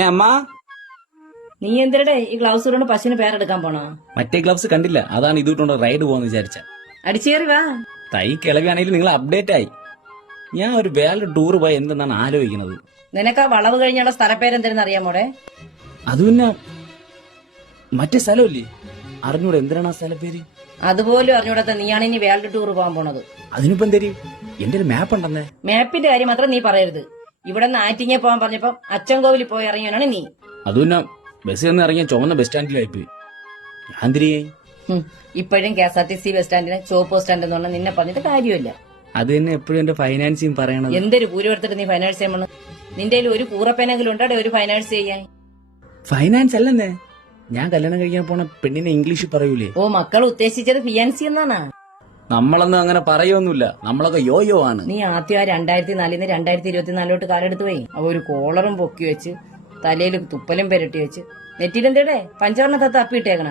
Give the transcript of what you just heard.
അമ്മ നീ എന്തിനടെ ഈ ഗ്ലൗസ് ഇട്ടുകൊണ്ട് പശുവിന് പേരെടുക്കാൻ പോണോ? മറ്റേ ഗ്ലൗസ് കണ്ടില്ല, അതാണ് ഇത് ഇട്ടുകൊണ്ട് റൈഡ് പോകാന്ന് വിചാരിച്ച. അടിച്ചേറി വാ. തൈ കിളവിയാണെങ്കിൽ നിങ്ങൾ അപ്ഡേറ്റ് ആയി. ഞാൻ ഒരു വേറെ ടൂർ പോയി എന്തെന്നാണ് ആലോചിക്കുന്നത്. നിനക്ക് ആ വളവ് കഴിഞ്ഞുള്ള സ്ഥലപ്പേരെന്തെന്ന് അറിയാമോടെ? അത് പിന്നെ മറ്റേ സ്ഥലമല്ലേ, അറിഞ്ഞൂടെ എന്തിനാണ് ആ സ്ഥലപ്പേര്? അതുപോലും അറിഞ്ഞൂടാത്ത നീയാണ് ഇനി വേൾഡ് ടൂർ പോകാൻ പോണത്. അതിനിപ്പോ എന്തേരി, എന്റെ ഒരു മാപ്പ് ഉണ്ടെന്നേ. മാപ്പിന്റെ കാര്യം മാത്രം നീ പറയരുത്. ഇവിടെ നിന്ന് ആറ്റിങ്ങെ പോകാൻ പറഞ്ഞപ്പോ അച്ചൻകോവിലിൽ പോയി ഇറങ്ങിയവനാണ് നീ. അത് പിന്നെ ബസ് നിന്ന് ഇറങ്ങിയ ചുവന്ന ബസ് സ്റ്റാൻഡിലായിപ്പോയി. ഞാൻ തിരികെ ഇപ്പോഴും KSRTC ബസ് സ്റ്റാൻഡിനെ ചുവപ്പ് ബസ് സ്റ്റാൻഡ് എന്ന് പറഞ്ഞാൽ നിന്നെ പറഞ്ഞിട്ട് കാര്യമില്ല. അത് തന്നെ എപ്പോഴും എന്റെ ഫൈനാൻസിങ് പറയണത്. എന്തൊരു പൂരം എടുത്തിട്ട് നീ ഫൈനാൻസ് ചെയ്യാൻ? നിന്റെ ഒരു കൂറപ്പേനെങ്കിലും ഉണ്ടോ ഒരു ഫൈനാൻസ് ചെയ്യാൻ? ഫൈനാൻസ് അല്ലെന്നേ, ഞാൻ കല്യാണം കഴിക്കാൻ പോണ പെണ്ണിനെ ഇംഗ്ലീഷിൽ പറയൂലേ. ഓ, മക്കൾ ഉദ്ദേശിച്ചത് ഫിയാൻസി എന്നാണ്. നമ്മളൊന്നും അങ്ങനെ പറയൊന്നുമില്ല, നമ്മളൊക്കെ യോയോ ആണ്. നീ ആദ്യം ആ 2004 2024 കാലെടുത്ത് പോയി അവ ഒരു കോളറും പൊക്കി വെച്ച് തലയിൽ തുപ്പലും പെരട്ടി വെച്ച് നെറ്റിലെന്തേടെ പഞ്ചവർണ്ണ തത്ത അപ്പിയിട്ടേക്കണ.